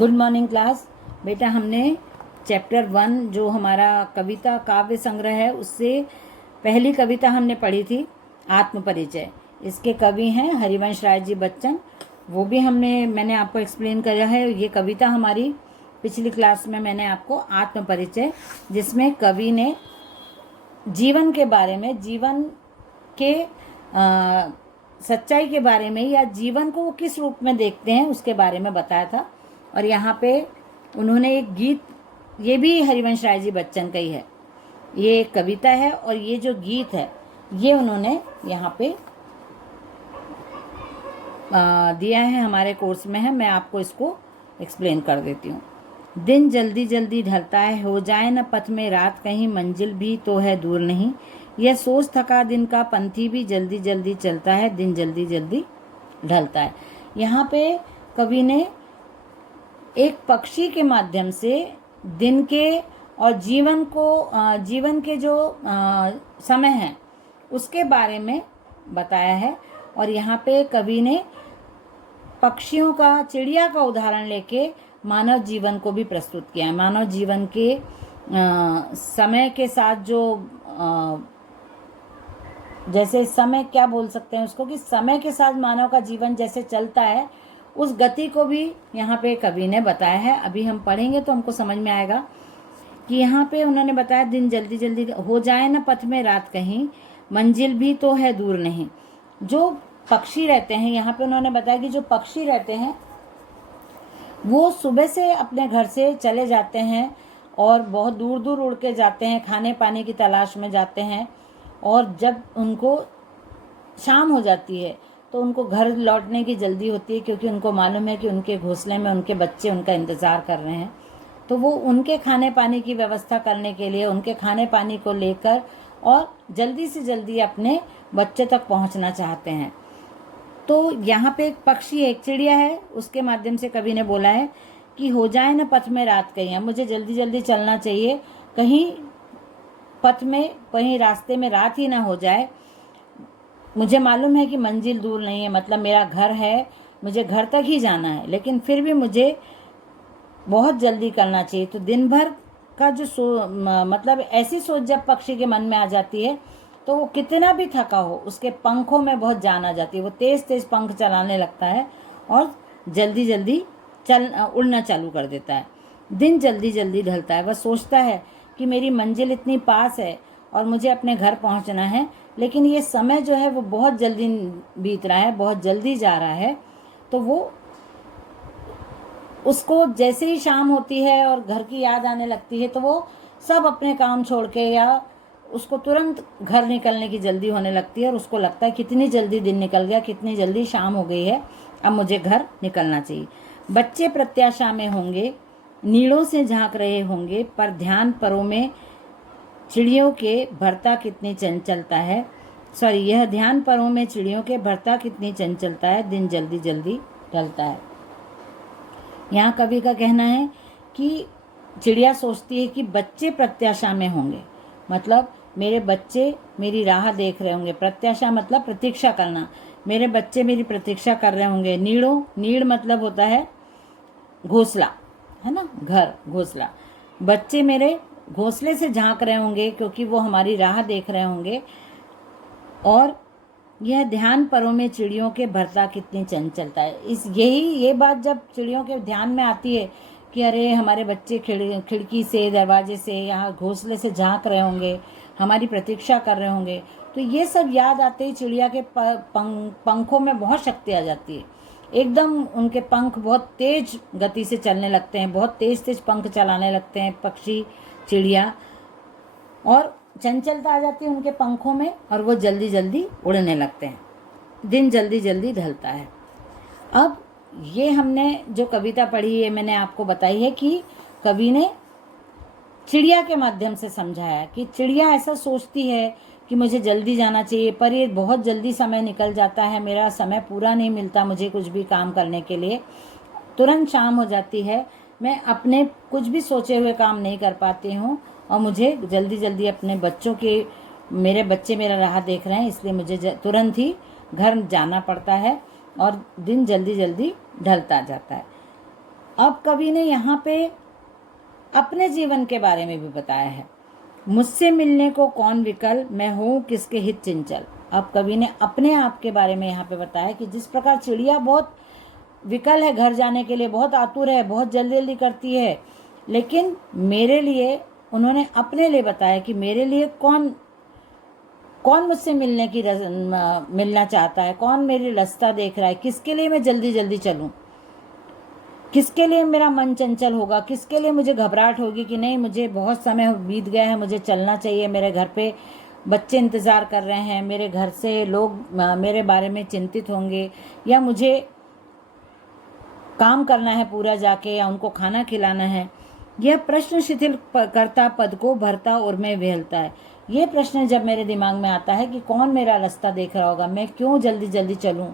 Good morning class. बेटा हमने chapter 1 जो हमारा कविता काव्य संग्रह है उससे पहली कविता हमने पढ़ी थी आत्मपरिचय। इसके कवि हैं हरिवंश राय जी बच्चन। वो भी मैंने आपको एक्सप्लेन किया है। ये कविता हमारी पिछली क्लास में मैंने आपको आत्मपरिचय, जिसमें कवि ने जीवन के बारे में, जीवन के सच्चाई के बारे में या जीवन को वो किस रूप में देखते हैं उसके बारे में बताया था। और यहाँ पे उन्होंने एक गीत, ये भी हरिवंश राय जी बच्चन का ही है, ये एक कविता है और ये जो गीत है ये उन्होंने यहाँ पे दिया है, हमारे कोर्स में है। मैं आपको इसको एक्सप्लेन कर देती हूँ। दिन जल्दी जल्दी ढलता है, हो जाए न पथ में रात, कहीं मंजिल भी तो है दूर नहीं। यह सोच थका दिन का पंथी भी जल्दी जल्दी चलता है, दिन जल्दी जल्दी ढलता है। यहाँ पे कवि ने एक पक्षी के माध्यम से दिन के और जीवन के जो समय है उसके बारे में बताया है। और यहाँ पे कवि ने पक्षियों का, चिड़िया का उदाहरण लेके मानव जीवन को भी प्रस्तुत किया है। मानव जीवन के समय के साथ जो जैसे समय, क्या बोल सकते हैं उसको, कि समय के साथ मानव का जीवन जैसे चलता है उस गति को भी यहाँ पे कवि ने बताया है। अभी हम पढ़ेंगे तो हमको समझ में आएगा कि यहाँ पे उन्होंने बताया दिन जल्दी जल्दी हो जाए न पथ में रात, कहीं मंजिल भी तो है दूर नहीं। जो पक्षी रहते हैं, यहाँ पे उन्होंने बताया कि जो पक्षी रहते हैं वो सुबह से अपने घर से चले जाते हैं और बहुत दूर दूर उड़ के जाते हैं, खाने पानी की तलाश में जाते हैं। और जब उनको शाम हो जाती है तो उनको घर लौटने की जल्दी होती है, क्योंकि उनको मालूम है कि उनके घोंसले में उनके बच्चे उनका इंतज़ार कर रहे हैं। तो वो उनके खाने पानी की व्यवस्था करने के लिए, उनके खाने पानी को लेकर और जल्दी से जल्दी अपने बच्चे तक पहुंचना चाहते हैं। तो यहाँ पे एक पक्षी है, एक चिड़िया है, उसके माध्यम से कवि ने बोला है कि हो जाए न पथ में रात, कहीं मुझे जल्दी जल्दी चलना चाहिए, कहीं पथ में, कहीं रास्ते में रात ही ना हो जाए। मुझे मालूम है कि मंजिल दूर नहीं है, मतलब मेरा घर है, मुझे घर तक ही जाना है, लेकिन फिर भी मुझे बहुत जल्दी करना चाहिए। तो दिन भर का जो मतलब ऐसी सोच जब पक्षी के मन में आ जाती है तो वो कितना भी थका हो, उसके पंखों में बहुत जान आ जाती है। वो तेज तेज पंख चलाने लगता है और जल्दी जल्दी उड़ना चालू कर देता है। दिन जल्दी जल्दी ढलता है, वह सोचता है कि मेरी मंजिल इतनी पास है और मुझे अपने घर पहुंचना है, लेकिन ये समय जो है वो बहुत जल्दी बीत रहा है, बहुत जल्दी जा रहा है। तो वो उसको जैसे ही शाम होती है और घर की याद आने लगती है तो वो सब अपने काम छोड़ के, या उसको तुरंत घर निकलने की जल्दी होने लगती है और उसको लगता है कितनी जल्दी दिन निकल गया, कितनी जल्दी शाम हो गई है, अब मुझे घर निकलना चाहिए। बच्चे प्रत्याशा में होंगे, नीड़ों से झांक रहे होंगे, पर ध्यान परों में चिड़ियों के भरता कितनी चंचलता है। यह ध्यान परों में चिड़ियों के भरता कितनी चंचलता है, दिन जल्दी जल्दी ढलता है। यहाँ कवि का कहना है कि चिड़िया सोचती है कि बच्चे प्रत्याशा में होंगे, मतलब मेरे बच्चे मेरी राह देख रहे होंगे। प्रत्याशा मतलब प्रतीक्षा करना, मेरे बच्चे मेरी प्रतीक्षा कर रहे होंगे। नीड़ मतलब होता है घोंसला, है ना, घर, घोंसला। बच्चे मेरे घोंसले से झांक रहे होंगे क्योंकि वो हमारी राह देख रहे होंगे। और यह ध्यान परों में चिड़ियों के भरता कितनी चंचलता है। ये बात जब चिड़ियों के ध्यान में आती है कि अरे हमारे बच्चे खिड़की से, दरवाजे से, यहाँ घोंसले से झांक रहे होंगे, हमारी प्रतीक्षा कर रहे होंगे, तो ये सब याद आते ही चिड़िया के पंखों में बहुत शक्ति आ जाती है। एकदम उनके पंख बहुत तेज गति से चलने लगते हैं, बहुत तेज तेज पंख चलाने लगते हैं पक्षी, चिड़िया, और चंचलता आ जाती है उनके पंखों में और वो जल्दी जल्दी उड़ने लगते हैं। दिन जल्दी जल्दी ढलता है। अब ये हमने जो कविता पढ़ी है, मैंने आपको बताई है कि कवि ने चिड़िया के माध्यम से समझाया कि चिड़िया ऐसा सोचती है कि मुझे जल्दी जाना चाहिए, पर ये बहुत जल्दी समय निकल जाता है, मेरा समय पूरा नहीं मिलता मुझे कुछ भी काम करने के लिए, तुरंत शाम हो जाती है, मैं अपने कुछ भी सोचे हुए काम नहीं कर पाती हूँ और मुझे जल्दी जल्दी अपने बच्चों के, मेरे बच्चे मेरा राह देख रहे हैं, इसलिए मुझे तुरंत ही घर जाना पड़ता है और दिन जल्दी जल्दी ढलता जाता है। अब कवि ने यहाँ पे अपने जीवन के बारे में भी बताया है। मुझसे मिलने को कौन विकल, मैं हूँ किसके हित चंचल। अब कवि ने अपने आप के बारे में यहाँ पे बताया कि जिस प्रकार चिड़िया बहुत विकल है घर जाने के लिए, बहुत आतुर है, बहुत जल्दी जल्दी करती है, लेकिन मेरे लिए उन्होंने अपने लिए बताया कि मेरे लिए कौन कौन मुझसे मिलना चाहता है, कौन मेरी रास्ता देख रहा है, किसके लिए मैं जल्दी जल्दी चलूं, किसके लिए मेरा मन चंचल होगा, किसके लिए मुझे घबराहट होगी कि नहीं मुझे बहुत समय बीत गया है, मुझे चलना चाहिए, मेरे घर पे बच्चे इंतज़ार कर रहे हैं, मेरे घर से लोग मेरे बारे में चिंतित होंगे, या मुझे काम करना है पूरा जाके, या उनको खाना खिलाना है। यह प्रश्न शिथिल करता पद को भरता और मैं वहलता है। ये प्रश्न जब मेरे दिमाग में आता है कि कौन मेरा रास्ता देख रहा होगा, मैं क्यों जल्दी जल्दी चलूं,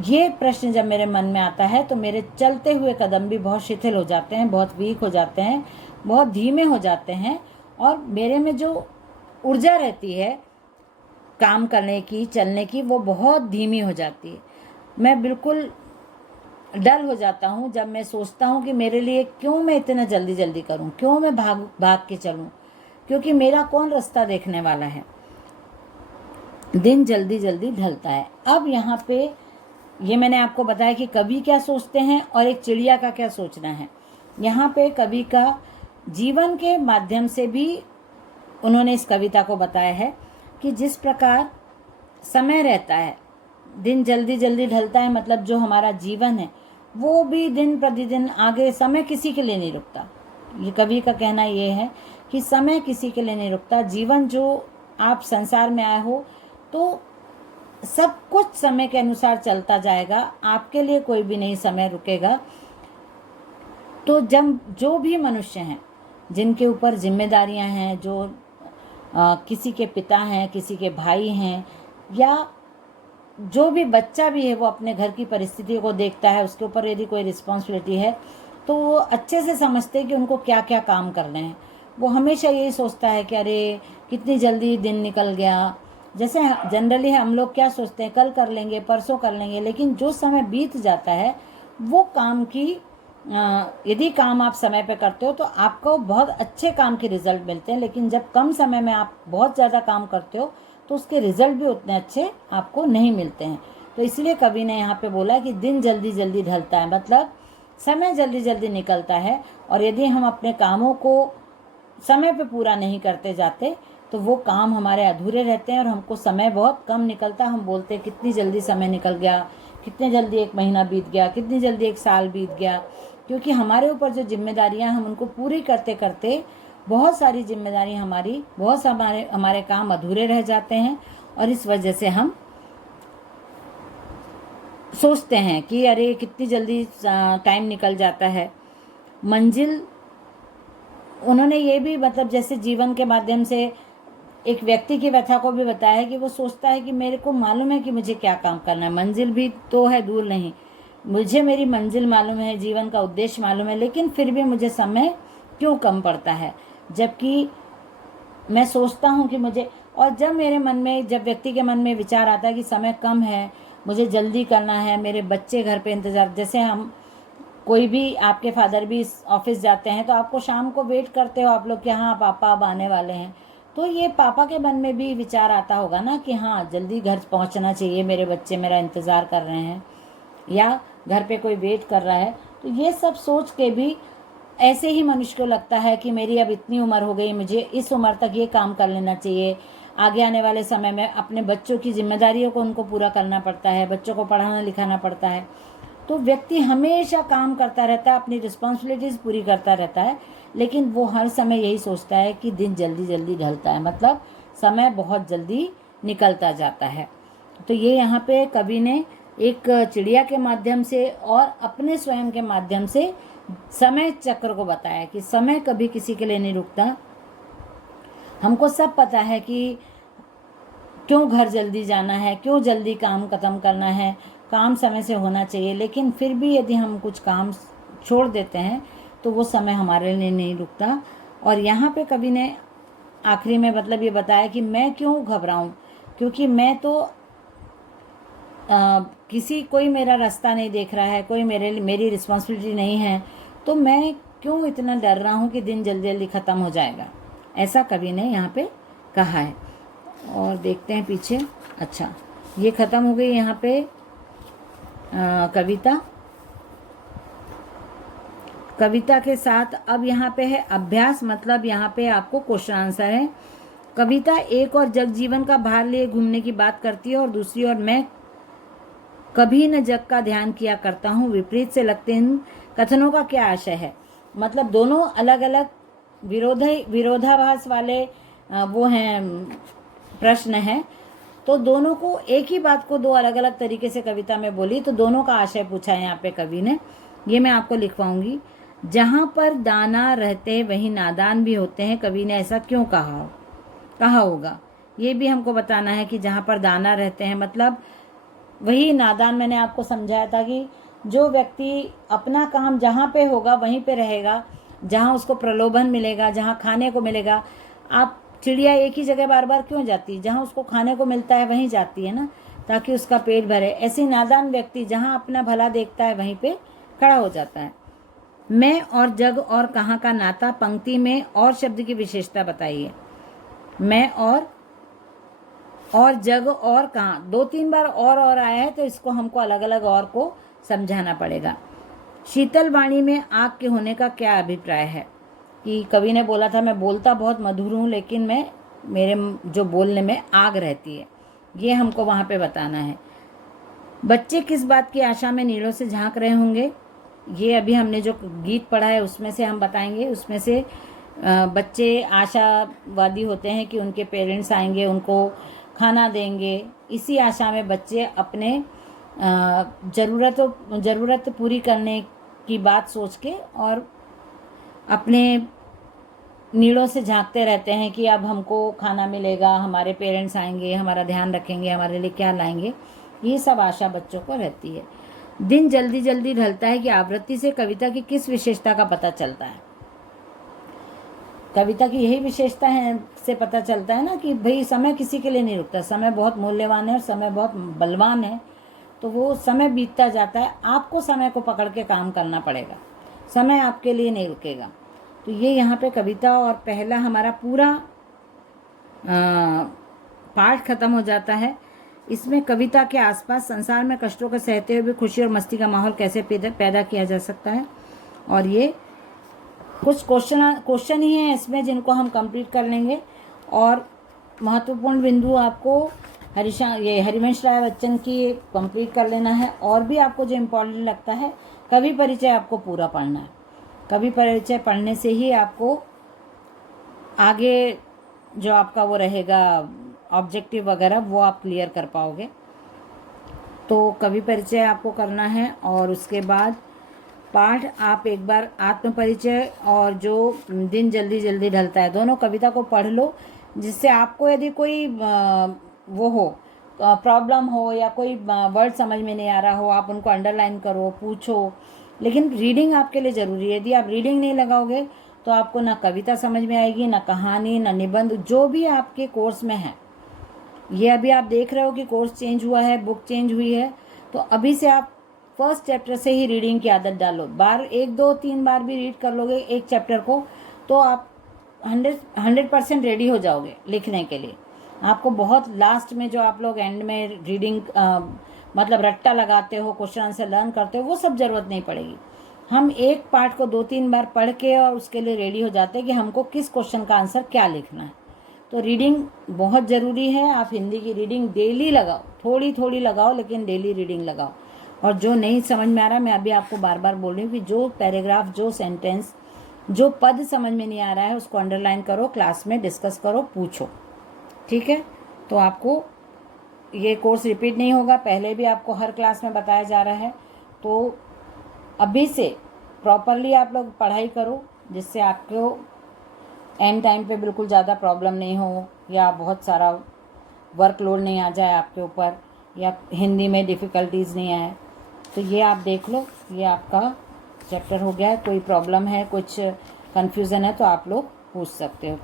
ये प्रश्न जब मेरे मन में आता है तो मेरे चलते हुए कदम भी बहुत शिथिल हो जाते हैं, बहुत वीक हो जाते हैं, बहुत धीमे हो जाते हैं, और मेरे में जो ऊर्जा रहती है काम करने की, चलने की, वो बहुत धीमी हो जाती है। मैं बिल्कुल डल हो जाता हूँ जब मैं सोचता हूँ कि मेरे लिए क्यों मैं इतना जल्दी जल्दी करूँ, क्यों मैं भाग भाग के चलूँ, क्योंकि मेरा कौन रास्ता देखने वाला है। दिन जल्दी जल्दी ढलता है। अब यहाँ पे ये मैंने आपको बताया कि कवि क्या सोचते हैं और एक चिड़िया का क्या सोचना है। यहाँ पे कवि का जीवन के माध्यम से भी उन्होंने इस कविता को बताया है कि जिस प्रकार समय रहता है, दिन जल्दी जल्दी ढलता है, मतलब जो हमारा जीवन है वो भी दिन प्रतिदिन आगे, समय किसी के लिए नहीं रुकता। ये कवि का कहना ये है कि समय किसी के लिए नहीं रुकता। जीवन जो आप संसार में आए हो तो सब कुछ समय के अनुसार चलता जाएगा, आपके लिए कोई भी नहीं समय रुकेगा। तो जब जो भी मनुष्य हैं जिनके ऊपर जिम्मेदारियां हैं, जो किसी के पिता हैं, किसी के भाई हैं, या जो भी बच्चा भी है वो अपने घर की परिस्थिति को देखता है, उसके ऊपर यदि कोई रिस्पॉन्सिबिलिटी है तो वो अच्छे से समझते हैं कि उनको क्या क्या काम करने हैं। वो हमेशा यही सोचता है कि अरे कितनी जल्दी दिन निकल गया। जैसे जनरली हम लोग क्या सोचते हैं, कल कर लेंगे, परसों कर लेंगे, लेकिन जो समय बीत जाता है वो काम की यदि काम आप समय पे करते हो तो आपको बहुत अच्छे काम के रिजल्ट मिलते हैं, लेकिन जब कम समय में आप बहुत ज़्यादा काम करते हो तो उसके रिजल्ट भी उतने अच्छे आपको नहीं मिलते हैं। तो इसलिए कवि ने यहाँ पे बोला कि दिन जल्दी जल्दी ढलता है, मतलब समय जल्दी जल्दी निकलता है, और यदि हम अपने कामों को समय पे पूरा नहीं करते जाते तो वो काम हमारे अधूरे रहते हैं और हमको समय बहुत कम निकलता। हम बोलते हैं कितनी जल्दी समय निकल गया, कितने जल्दी एक महीना बीत गया, कितनी जल्दी एक साल बीत गया, क्योंकि हमारे ऊपर जो जिम्मेदारियां हम उनको पूरी करते करते बहुत सारी जिम्मेदारी बहुत हमारे काम अधूरे रह जाते हैं, और इस वजह से हम सोचते हैं कि अरे कितनी जल्दी टाइम निकल जाता है। मंजिल उन्होंने ये भी, मतलब जैसे जीवन के माध्यम से एक व्यक्ति की व्यथा को भी बताया है कि वो सोचता है कि मेरे को मालूम है कि मुझे क्या काम करना है, मंजिल भी तो है दूर नहीं, मुझे मेरी मंजिल मालूम है, जीवन का उद्देश्य मालूम है, लेकिन फिर भी मुझे समय क्यों कम पड़ता है। जबकि मैं सोचता हूँ कि मुझे, और जब मेरे मन में, जब व्यक्ति के मन में विचार आता है कि समय कम है, मुझे जल्दी करना है, मेरे बच्चे घर पे इंतज़ार, जैसे हम कोई भी, आपके फादर भी ऑफिस जाते हैं तो आपको शाम को वेट करते हो आप लोग कि हाँ पापा अब आने वाले हैं, तो ये पापा के मन में भी विचार आता होगा ना कि हाँ जल्दी घर पहुंचना चाहिए, मेरे बच्चे मेरा इंतज़ार कर रहे हैं, या घर पे कोई वेट कर रहा है। तो ये सब सोच के भी ऐसे ही मनुष्य को लगता है कि मेरी अब इतनी उम्र हो गई, मुझे इस उम्र तक ये काम कर लेना चाहिए, आगे आने वाले समय में अपने बच्चों की जिम्मेदारियों को उनको पूरा करना पड़ता है, बच्चों को पढ़ाना लिखाना पड़ता है। तो व्यक्ति हमेशा काम करता रहता है, अपनी रिस्पॉन्सिबिलिटीज़ पूरी करता रहता है, लेकिन वो हर समय यही सोचता है कि दिन जल्दी जल्दी ढलता है, मतलब समय बहुत जल्दी निकलता जाता है। तो ये यहाँ पे कवि ने एक चिड़िया के माध्यम से और अपने स्वयं के माध्यम से समय चक्र को बताया कि समय कभी किसी के लिए नहीं रुकता। हमको सब पता है कि क्यों घर जल्दी जाना है, क्यों जल्दी काम खत्म करना है, काम समय से होना चाहिए, लेकिन फिर भी यदि हम कुछ काम छोड़ देते हैं तो वो समय हमारे लिए नहीं रुकता। और यहाँ पे कवि ने आखिरी में मतलब ये बताया कि मैं क्यों घबराऊं, क्योंकि मैं तो किसी कोई मेरा रास्ता नहीं देख रहा है, कोई मेरी रिस्पॉन्सिबिलिटी नहीं है, तो मैं क्यों इतना डर रहा हूँ कि दिन जल्दी जल्दी ख़त्म हो जाएगा। ऐसा कवि ने यहाँ पे कहा है। और देखते हैं पीछे। अच्छा, ये ख़त्म हो गई यहाँ पे कविता। कविता के साथ अब यहाँ पे है अभ्यास, मतलब यहाँ पे आपको क्वेश्चन आंसर है। कविता एक और जग जीवन का भार लिए घूमने की बात करती है और दूसरी ओर मैं कभी न जग का ध्यान किया करता हूँ। विपरीत से लगते इन कथनों का क्या आशय है। मतलब दोनों अलग अलग विरोधाभास वाले वो हैं प्रश्न हैं, तो दोनों को एक ही बात को दो अलग अलग तरीके से कविता में बोली, तो दोनों का आशय पूछा है यहाँ पे कवि ने। ये मैं आपको लिखवाऊंगी। जहाँ पर दाना रहते वहीं नादान भी होते हैं। कवि ने ऐसा क्यों कहा होगा, ये भी हमको बताना है कि जहाँ पर दाना रहते हैं मतलब वही नादान। मैंने आपको समझाया था कि जो व्यक्ति अपना काम जहाँ पे होगा वहीं पे रहेगा, जहाँ उसको प्रलोभन मिलेगा, जहाँ खाने को मिलेगा। आप चिड़िया एक ही जगह बार बार क्यों जाती है, जहाँ उसको खाने को मिलता है वहीं जाती है ना, ताकि उसका पेट भरे। ऐसे नादान व्यक्ति जहाँ अपना भला देखता है वहीं पे खड़ा हो जाता है। मैं और जग और कहाँ का नाता, पंक्ति में और शब्द की विशेषता बताइए। मैं और जग और कहाँ, 2-3 बार और आया है, तो इसको हमको अलग अलग और को समझाना पड़ेगा। शीतल वाणी में आग के होने का क्या अभिप्राय है। कि कवि ने बोला था मैं बोलता बहुत मधुर हूँ, लेकिन मेरे जो बोलने में आग रहती है, ये हमको वहाँ पे बताना है। बच्चे किस बात की आशा में नीड़ों से झांक रहे होंगे, ये अभी हमने जो गीत पढ़ा है उसमें से हम बताएंगे। उसमें से बच्चे आशावादी होते हैं कि उनके पेरेंट्स आएंगे, उनको खाना देंगे। इसी आशा में बच्चे अपने ज़रूरत पूरी करने की बात सोच के और अपने नीड़ों से झांकते रहते हैं कि अब हमको खाना मिलेगा, हमारे पेरेंट्स आएंगे, हमारा ध्यान रखेंगे, हमारे लिए क्या लाएंगे। ये सब आशा बच्चों को रहती है। दिन जल्दी जल्दी ढलता है कि आवृत्ति से कविता की किस विशेषता का पता चलता है। कविता की यही विशेषता है से पता चलता है ना कि भाई समय किसी के लिए नहीं रुकता, समय बहुत मूल्यवान है और समय बहुत बलवान है। तो वो समय बीतता जाता है, आपको समय को पकड़ के काम करना पड़ेगा, समय आपके लिए नहीं रुकेगा। तो ये यहाँ पे कविता और पहला हमारा पूरा पाठ खत्म हो जाता है। इसमें कविता के आसपास संसार में कष्टों को सहते हुए भी खुशी और मस्ती का माहौल कैसे पैदा किया जा सकता है। और ये कुछ क्वेश्चन ही हैं इसमें जिनको हम कंप्लीट कर लेंगे। और महत्वपूर्ण बिंदु आपको हरिवंश राय बच्चन की कंप्लीट कर लेना है। और भी आपको जो इम्पोर्टेंट लगता है, कवि परिचय आपको पूरा पढ़ना है। कवि परिचय पढ़ने से ही आपको आगे जो आपका वो रहेगा ऑब्जेक्टिव वगैरह, वो आप क्लियर कर पाओगे। तो कवि परिचय आपको करना है और उसके बाद पाठ आप एक बार आत्म परिचय और जो दिन जल्दी जल्दी ढलता है, दोनों कविता को पढ़ लो, जिससे आपको यदि कोई वो हो प्रॉब्लम हो या कोई वर्ड समझ में नहीं आ रहा हो, आप उनको अंडरलाइन करो, पूछो। लेकिन रीडिंग आपके लिए ज़रूरी है। यदि आप रीडिंग नहीं लगाओगे तो आपको ना कविता समझ में आएगी, ना कहानी, ना निबंध, जो भी आपके कोर्स में है। ये अभी आप देख रहे हो कि कोर्स चेंज हुआ है, बुक चेंज हुई है, तो अभी से आप फर्स्ट चैप्टर से ही रीडिंग की आदत डालो। 1, 2, 3 बार भी रीड कर लोगे एक चैप्टर को, तो आप 100% रेडी हो जाओगे लिखने के लिए। आपको बहुत लास्ट में जो आप लोग एंड में रीडिंग मतलब रट्टा लगाते हो, क्वेश्चन आंसर लर्न करते हो, वो सब ज़रूरत नहीं पड़ेगी। हम एक पार्ट को 2-3 बार पढ़ के और उसके लिए रेडी हो जाते हैं कि हमको किस क्वेश्चन का आंसर क्या लिखना है। तो रीडिंग बहुत ज़रूरी है। आप हिंदी की रीडिंग डेली लगाओ, थोड़ी थोड़ी लगाओ, लेकिन डेली रीडिंग लगाओ। और जो नहीं समझ में आ रहा, मैं अभी आपको बार बार बोल रही हूँ कि जो पैराग्राफ, जो सेंटेंस, जो पद समझ में नहीं आ रहा है, उसको अंडरलाइन करो, क्लास में डिस्कस करो, पूछो। ठीक है, तो आपको ये कोर्स रिपीट नहीं होगा, पहले भी आपको हर क्लास में बताया जा रहा है। तो अभी से प्रॉपरली आप लोग पढ़ाई करो, जिससे आपको एंड टाइम पे बिल्कुल ज़्यादा प्रॉब्लम नहीं हो, या बहुत सारा वर्कलोड नहीं आ जाए आपके ऊपर, या हिंदी में डिफ़िकल्टीज़ नहीं आए। तो ये आप देख लो, ये आपका चैप्टर हो गया है। कोई प्रॉब्लम है, कुछ कन्फ्यूज़न है, तो आप लोग पूछ सकते हो,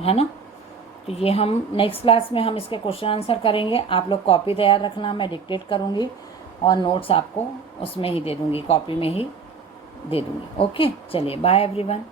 है ना। तो ये हम नेक्स्ट क्लास में हम इसके क्वेश्चन आंसर करेंगे। आप लोग कॉपी तैयार रखना, मैं डिक्टेट करूँगी और नोट्स आपको उसमें ही दे दूँगी, कॉपी में ही दे दूँगी। ओके, चलिए बाय एवरीवन।